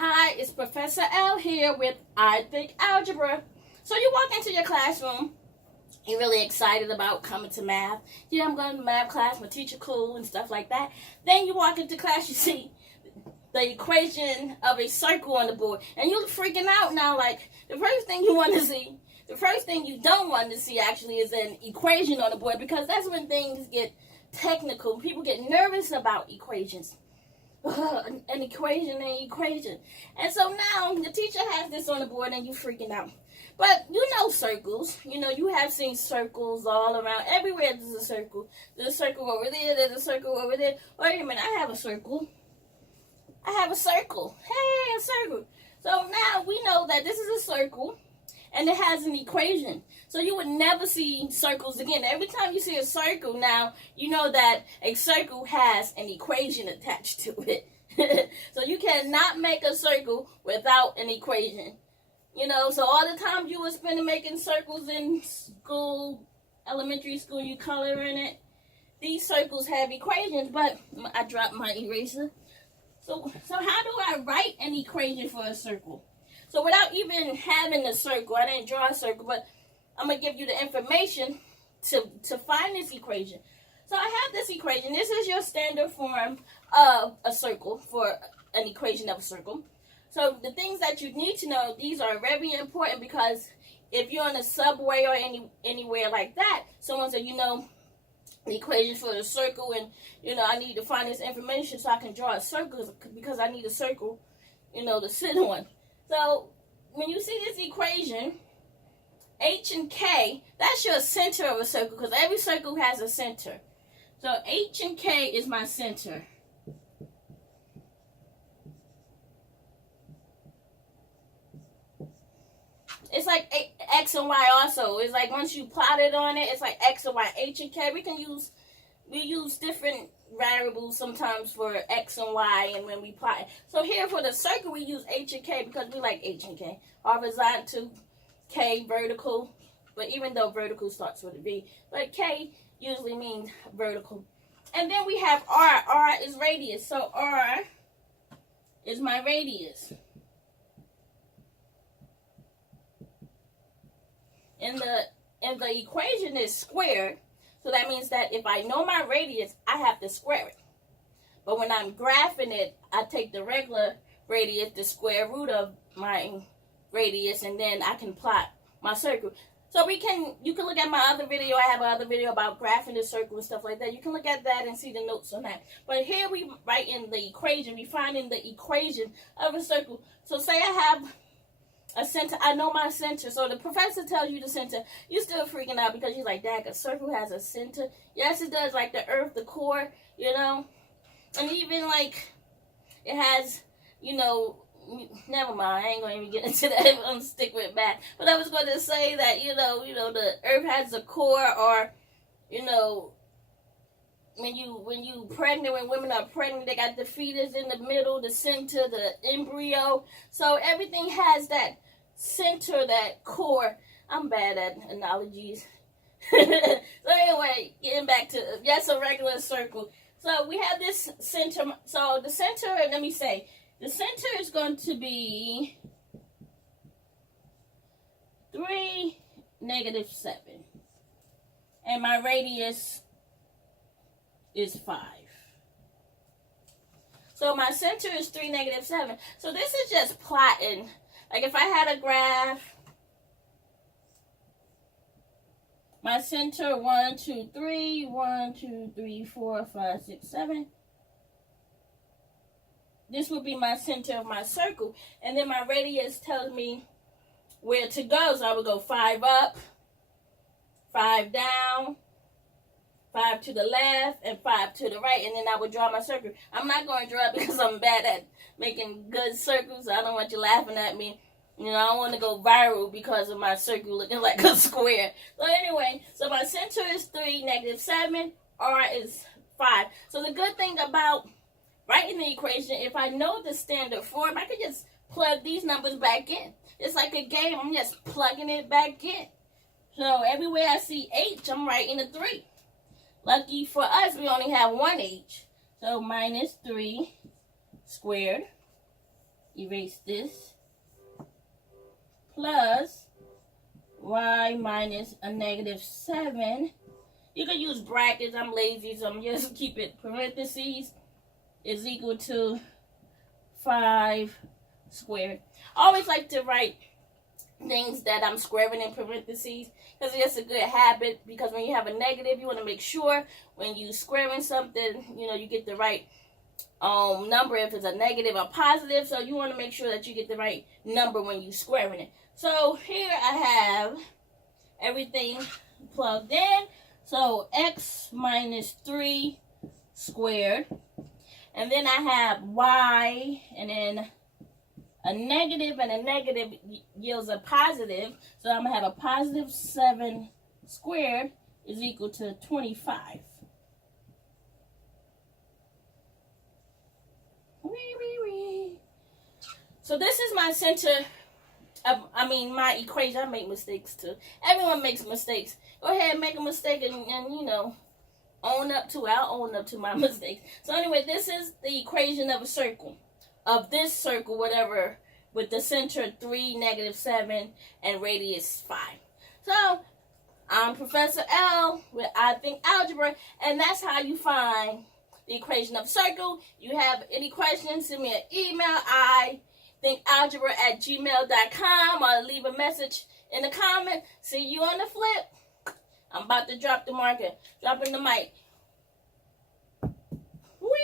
Hi, it's Professor L here with I Think Algebra. So you walk into your classroom, you're really excited about coming to math. Yeah, I'm going to math class, my teacher cool and stuff like that. Then you walk into class, you see the equation of a circle on the board, and you're freaking out now. Like, the first thing you want to see, the first thing you don't want to see actually is an equation on the board, because that's when things get technical. People get nervous about equations. An equation. And so now the teacher has this on the board and you freaking out. But you know circles. You know, you have seen circles all around. Everywhere there's a circle. There's a circle over there. There's a circle over there. Wait a minute, I have a circle. Hey, a circle. So now we know that this is a circle and it has an equation. So you would never see circles again. Every time you see a circle now, you know that a circle has an equation attached to it. So you cannot make a circle without an equation. You know, so all the time you were spending making circles in school, elementary school, you coloring it. These circles have equations, but I dropped my eraser. So how do I write an equation for a circle? So without even having a circle, I didn't draw a circle, but I'm going to give you the information to find this equation. So I have this equation. This is your standard form of a circle for an equation of a circle. So the things that you need to know, these are very important, because if you're on a subway or anywhere like that, someone said, you know, the equation for a circle, and, you know, I need to find this information so I can draw a circle, because I need a circle, you know, to sit on. So when you see this equation, H and K, that's your center of a circle, because every circle has a center. So H and K is my center. It's like X and Y also. It's like once you plot it on it, it's like X and Y, H and K. We use different variables sometimes for X and Y, and when we plot it. So here for the circle, we use H and K because we like H and K. Horizontal, K, vertical. But even though vertical starts with a V, but K usually means vertical. And then we have R. R is radius. So R is my radius. And the equation is squared. So that means that if I know my radius, I have to square it. But when I'm graphing it, I take the regular radius, the square root of my radius, and then I can plot my circle. So you can look at my other video. I have another video about graphing the circle and stuff like that. You can look at that and see the notes on that. But here we write in the equation. We find in the equation of a circle. So say I have a center. I know my center. So the professor tells you the center. You're still freaking out because you're like, dang, a circle has a center. Yes, it does. Like the earth, the core, you know. And even like it has, you know, never mind. I ain't going to even get into that. I'm going to stick with math. But I was going to say that, you know, the earth has a core, or, you know, when women are pregnant, they got the fetus in the middle, the center, the embryo. So everything has that center, that core. I'm bad at analogies. So anyway, getting back to, that's a regular circle. So we have this center. So the center, let me say, the center is going to be 3, -7. And my radius is 5. So my center is 3, -7. So this is just plotting. Like if I had a graph, my center 1, 2, 3, 1, 2, 3, 4, 5, 6, 7. This would be my center of my circle. And then my radius tells me where to go. So I would go 5 up, 5 down, 5 to the left, and 5 to the right. And then I would draw my circle. I'm not going to draw it because I'm bad at making good circles. I don't want you laughing at me. You know, I don't want to go viral because of my circle looking like a square. So anyway, so my center is 3, -7. R is 5. So the good thing about writing the equation, if I know the standard form, I can just plug these numbers back in. It's like a game. I'm just plugging it back in. So everywhere I see H, I'm writing a 3. Lucky for us, we only have one H. So minus 3 squared erase this, plus y minus a negative 7. You can use brackets. I'm lazy, so I'm just keep it parentheses is equal to 5 squared. I always like to write things that I'm squaring in parentheses because it's a good habit, because when you have a negative, you want to make sure when you squaring something, you get the right number if it's a negative or positive. So you want to make sure that you get the right number when you squaring it. So here I have everything plugged in. So x minus 3 squared. And then I have y, and then a negative and a negative yields a positive. So I'm going to have a positive 7 squared is equal to 25. So this is my center of, my equation. I make mistakes too. Everyone makes mistakes. Go ahead and make a mistake and own up to it. I'll own up to my mistakes. So anyway, this is the equation of a circle. Of this circle, whatever, with the center 3, negative 7, and radius 5. So, I'm Professor L with I Think Algebra, and that's how you find the equation of a circle. You have any questions, send me an email, ithinkalgebra@gmail.com, or leave a message in the comment. See you on the flip. I'm about to drop the marker, dropping the mic.